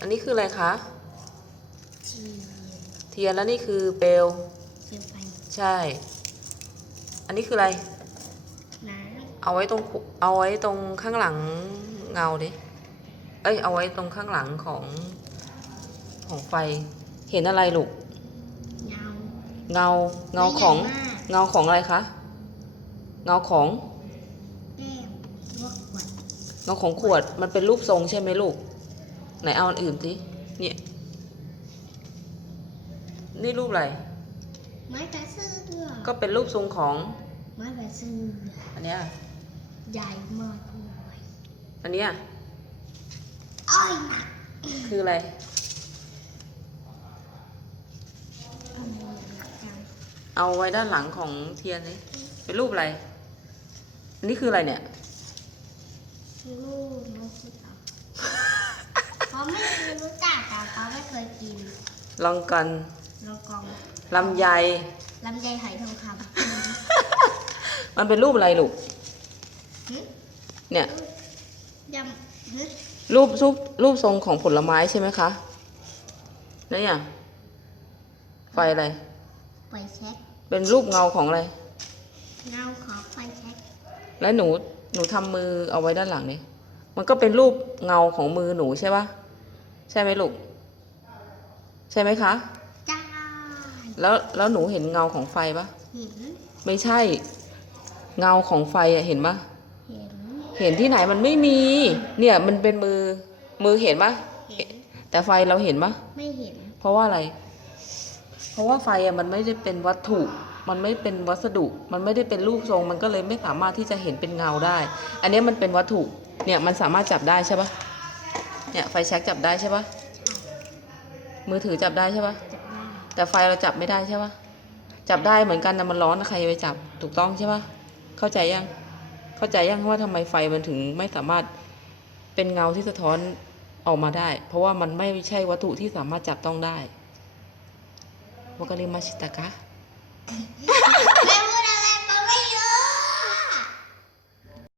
อันนี้คืออะไรคะทีเทียนแล้วนี่คือเปลวเสียไปใช่ อันนี้คืออะไรน้เอาไว้ตรงขุเอาไว้ตรงข้างหลังเงาดิ เอ้ย เอาไว้ตรงข้างหลังของ ของไฟ เห็นอะไรลูกำเงาเงา เงาของไม่ใหญ่มากเงาของอะไรคะ เงาของแก้วลวกขวดเงาของขวด มันเป็นรูปทรงใช่ไหมลูก ไหนเอาอันอื่นสิเนี่ยนี่รูปอะไร ไม้กระซื้อก็เป็นรูปทรงของไม้กระซื้ออันเนี้ยใหญ่มากเลยอันเนี้ยอ้อยหนักคืออะไรเอามือหนักจังเอาไว้ด้านหลังของเทียนนี่เป็นรูปอะไร อันนี้คืออะไรเนี่ยลูกนกขุดเอาเขาไม่เคย รู้จักแต่เขาไม่เคยกินลองกันลองกองลำไย ลำไยไหทองคมันเป็นรูปอะไรลูกำหึเนี่ยยำหึรูปรูปรูปทรงของผลไม้ใช่ไหมคะนี่อะไฟอะไร ไฟแช็กเป็นรูปเงาของอะไร เงาของไฟแช็กแล้วหนูหนูทำมือเอาไว้ด้านหลังนี่มันก็เป็นรูปเงาของมือหนูใช่ปะ ใช่ไหมลูก ใช่ไหมคะ จ้าแล้วแล้วหนูเห็นเงาของไฟปะเห็นไม่ใช่ เงาของไฟอะเห็นปะเห็นเห็นที่ไหนมันไม่มี เนี่ยมันเป็นมือมือเห็นปะเห็นแต่ไฟเราเห็นปะไม่เห็น เพราะว่าอะไร เพราะว่าไฟอะมันไม่ได้เป็นวัตถุ มันไม่เป็นวัสดุ มันไม่ได้เป็นรูปทรง มันก็เลยไม่สามารถที่จะเห็นเป็นเงาได้ อันนี้มันเป็นวัตถุ เนี่ยมันสามารถจับได้ใช่ปะ เนี่ยไฟแช็กจับได้ใช่ปะมือถือจับได้ใช่ปะจับได้แต่ไฟเราจับไม่ได้ใช่ปะจับได้เหมือนกันนะมันร้อนนะใครจะไปจับถูกต้องใช่ปะเข้าใจยัง เข้าใจยังว่าทำไมไฟมันถึงไม่สามารถเป็นเงาที่สะท้อนออกมาได้ เพราะว่ามันไม่ใช่วัตถุที่สามารถจับต้องได้วากาลิมาชิตะกะ